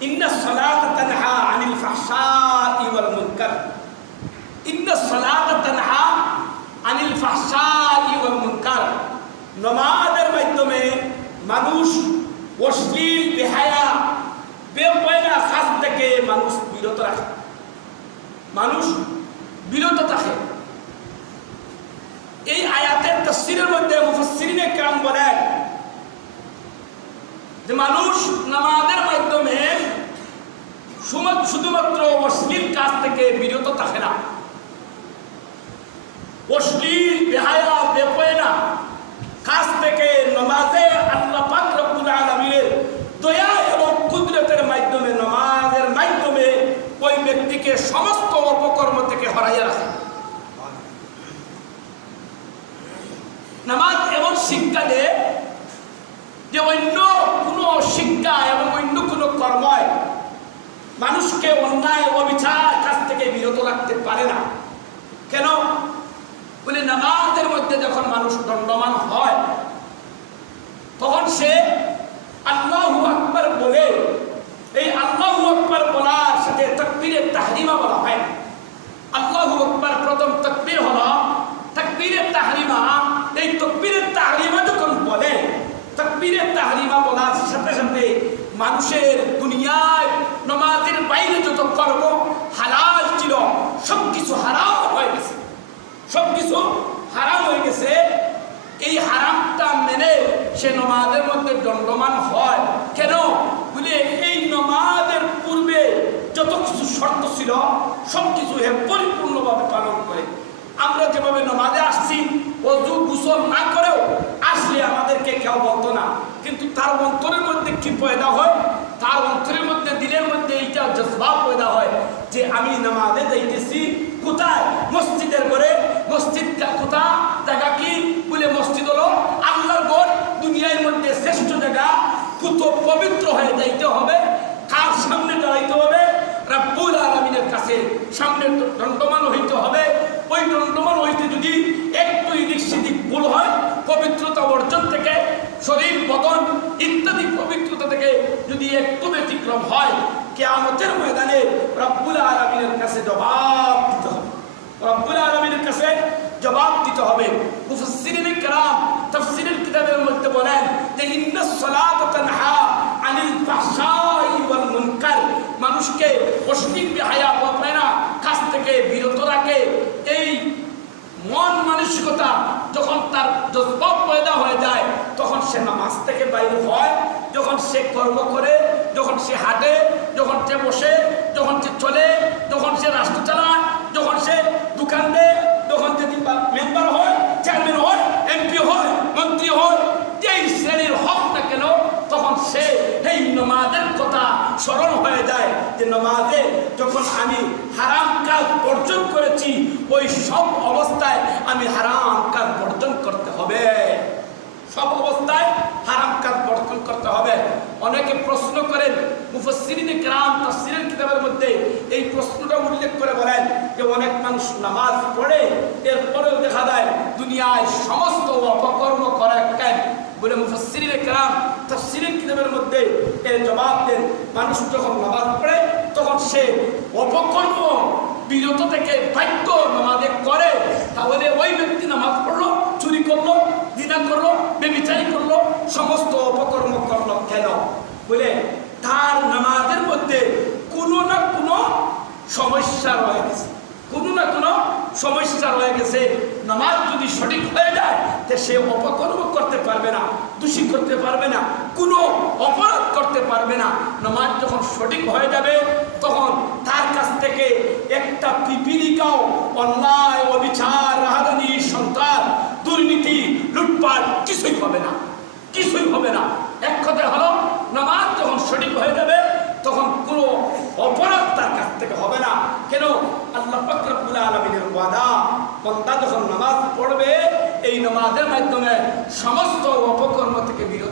ইন্না সালাত তানহা আনিল ফাহশাই ওয়াল মুনকার ইন্না সালাত তানহা আনিল ফাহশাই ওয়াল মুনকার নমাজের মাধ্যমে মানুষ অশ্লীল বেহায়া বেপয়না কাজ থেকে মানুষ বিরত রাখে মানুষ বিরত থাকে এই আয়াতের তফসিরের মধ্যে মুফাসসিরিনে কেরাম বলেন যে মানুষ নামাজের মাধ্যমে সুমত- শুধুমাত্র অশ্লীল কাজ থেকে বিরত থাকে না। অশ্লীল বেহায়া বেপয়না কাজ থেকে নমাজে আল্লাহ পাক রব্বুল আলামিনের দয়া এবং কুদরতের মাধ্যমে নমাজের মাধ্যমে ওই ব্যক্তিকে সমস্ত অপকর্ম থেকে হরাইয়া রাখে নামাজ এমন শিক্ষা দেয় যে অন্য কোনো শিক্ষা এবং অন্য কোনো কর্ময় মানুষকে অন্যায় অবিচার কাছ থেকে বিরত রাখতে পারে না। কেন? বলে নামাজের মধ্যে যখন মানুষ দণ্ডমান হয়, তখন সে আল্লাহু আকবার বলে, এই আল্লাহু আকবার বলার সাথে তকবীরের তাহরিমা বলা হয়। আল্লাহু আকবার প্রথম তকবীর হলো, তকবীরের তাহরিমা, এই তকবীরের তাহরিমা যখন বলে, তকবীরের তাহরিমা বলার সাথে সাথে মানুষের দুনিয়ায় বাইরে যত কর্ম হালাল ছিল সব কিছু হারাম হয়ে গেছে। সব কিছু হারাম হয়ে গেছে। এই হারামটা মেনে সে নমাজের মধ্যে দণ্ডমান হয়। কেন? বলে এই নমাজের পূর্বে যত কিছু শর্ত ছিল সব কিছু হে পরিপূর্ণভাবে পালন করে। আমরা যেভাবে নমাজে আসছি, অজু গুসল না করেও আসলে আমাদেরকে কেউ বলতো না। কিন্তু তার অন্তরের মধ্যে কি পয়দা হয় তার অন্তরের মধ্যে দিলের মধ্যে এইটা জজবা পয়দা হয় যে আমি নামাজে যাইতেছি, কোথায়? মসজিদের করে মসজিদ কোথা জায়গা কি? বলে মসজিদ হলো আল্লাহর ঘর। দুনিয়ার মধ্যে শ্রেষ্ঠ জায়গা। কত পবিত্র হয়ে যাইতে হবে। কার সামনে দাঁড়াইতে হবে? রাব্বুল আলমিনের কাছে সামনে দণ্ডমান হইতে হবে। ওই দণ্ডমান হইতে যদি একটু এদিক সেদিক ভুল হয়, পবিত্রতা অর্জন থেকে, শরীর বদন ইত্যাদি পবিত্রতা থেকে যদি একটু ব্যতিক্রম হয় কেয়ামতের ময়দানে রব্বুল আলমিনের কাছে জবাব দিতে হবে। রব্বুল আলমিনের কাছে জবাব দিতে হবে। মুফাসসিরিনে কেরাম তাফসীরের কিতাবের মধ্যে বলেন যে ইন্নাস সালাত তানহা আনিল ফাহশাই ওয়াল মুনকার। মানুষকে অশ্লীল বেহায়া বদমেনা কাজ থেকে বিরত রাখে। এই মন মানসিকতা যখন তার জজবাব পয়দা হয়ে যায়, তখন সে নামাজ থেকে বাইরে হয়। যখন সে কর্ম করে যখন সে হাঁটে, যখন সে বসে, যখন সে চলে, যখন সে রাষ্ট্র চালায়, যখন সে দোকান দেয়, যখন যদি মেম্বার হয়, চেয়ারম্যান হয়, এমপি হয়, মন্ত্রী হয়, যেই শ্রেণির হোক না কেন, তখন সে এই নমাজের কথা স্মরণ হয়ে যায় যে নমাজে যখন আমি হারাম কাজ বর্জন করেছি, ওই সব অবস্থায় আমি হারাম কাজ বর্জন করতে হবে সব অবস্থায় হারাম কাজ বর্জন করতে হবে অনেকে প্রশ্ন করেন মুফাসসিরিনে কেরাম, তাফসীরের কিতাবের মধ্যে এই প্রশ্নটা উল্লেখ করে বলেন যে অনেক মানুষ নামাজ পড়ে, এরপরেও দেখা যায় দুনিয়ায় সমস্ত অপকর্ম করে কেন? বলে মুফাসসিরিনে কেরাম, তাফসীরের কিতাবের মধ্যে এর জবাব দেন, মানুষ যখন নামাজ পড়ে, তখন সে অপকর্ম বিরত থেকে বাক্য নামাজে করে, তাহলে ওই ব্যক্তি নামাজ পড়ল, চুরি করল দিনা করল, বেবিচারি করল, সমস্ত অপকর্ম করল কেন? বলে তার নামাজের মধ্যে কোনো না কোনো সমস্যা রয়ে গেছে। কোনো না কোনো সমস্যা রয়ে গেছে। নামাজ যদি সঠিক হয়ে যায়, তে সে অপকর্ম করতে পারবে না, দোষী করতে পারবে না, কোনো অপরাধ করতে পারবে না। নামাজ যখন সঠিক হয়ে যাবে, তখন তার কাছ থেকে একটা পিপিলিকাও অন্যায়, অবিচার রাহাদানি সন্ত্রাস, দুর্নীতি, লুটপাট কিছুই হবে না, কিছুই হবে না। এক কথায় হলো নামাজ যখন সঠিক হয়ে যাবে, তখন কোনো অপরাধ তার কাছ থেকে হবে না। কেন? আল্লাহ ফকরবুল আলমিনের বাধা বন্দা যখন নামাজ পড়বে, এই নামাজের মাধ্যমে সমস্ত অপকর্ম থেকে বিরত